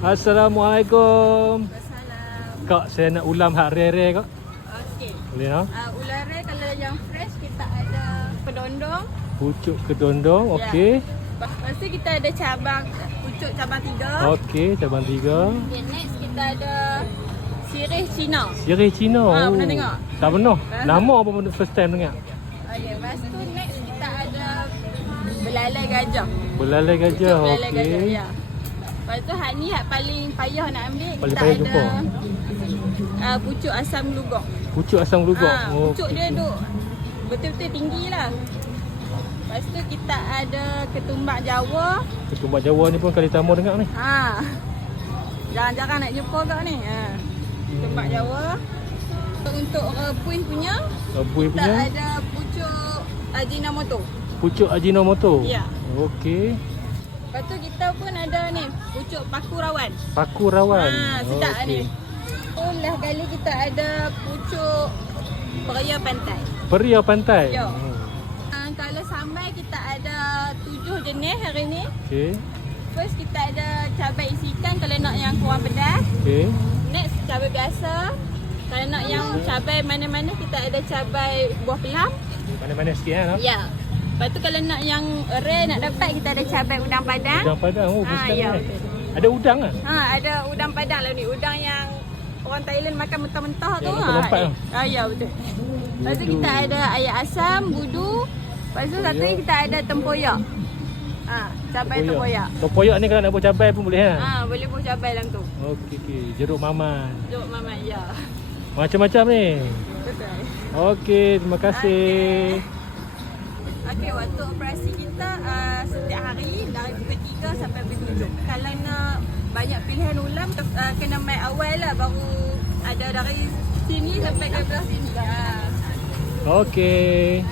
Assalamualaikum. Wassalam. Kak, saya nak ulam hak rare kak. Okey. Boleh tak? Ular rare kalau yang fresh kita ada kedondong. Pucuk kedondong, Ya. okey. Lepas tu kita ada cabang pucuk cabang 3. Okey, cabang 3. Okay, next kita ada sirih Cina. Sirih Cina. Pernah tengok? Tak pernah. Pernah. Nama apa pun first time dengar. Okey, lepas tu next kita ada belalai gajah. Belalai gajah, Pucuk belalai gajah, okey. ya. Lepas tu hak ni hak paling payah nak ambil. Paling kita payah ada jumpa. pucuk asam lugong. Pucuk asam lugok. Pucuk dia duk betul-betul tinggi lah. Lepas tu kita ada ketumbak Jawa. Ketumbak Jawa ni pun kali pertama dengar ni. Jarang-jarang nak jumpa kau ni. Ketumbak Jawa. Untuk rebus punya, Rebus kita punya. ada pucuk Ajinomoto. Pucuk Ajinomoto. Ya. Okey. Lepas tu kita pun ada ni, pucuk paku rawan. Paku rawan. Sedap Okey. ni. Last kali kita ada pucuk peria pantai. Peria pantai. Ya. Kalau sambal kita ada 7 jenis hari ni. Okey. First kita ada cabai isi ikan kalau nak yang kurang pedas. Okey. Next cabai biasa. Kalau nak yang cabai mana-mana kita ada cabai buah pelam. Mana-mana sikit kan? Ya. Lepas tu kalau nak yang rare nak dapat kita ada cabai udang padang. Udang padang. Oh, besar ya, ni. betul. Ada udang ah? Ada udang padang lah ni. Udang yang orang Thailand makan mentah-mentah tu. Yang lompat-lompat tu. Ya betul. Lepas tu kita ada ayam asam, budu. Lepas tu satu ni kita ada tempoyak. Cabai tempoyak. Tempoyak ni kalau nak buat cabai pun boleh kan? Boleh buat cabai dalam tu. Okey, okey. Jeruk maman. Jom mamat ya. Macam-macam ni. Betul. Okey, terima kasih. Okey, waktu operasi kita setiap hari dari pukul 3 sampai pukul 7. Kalau nak banyak pilihan ulam kena main awal lah baru ada dari sini sampai ke belah sini. Okey.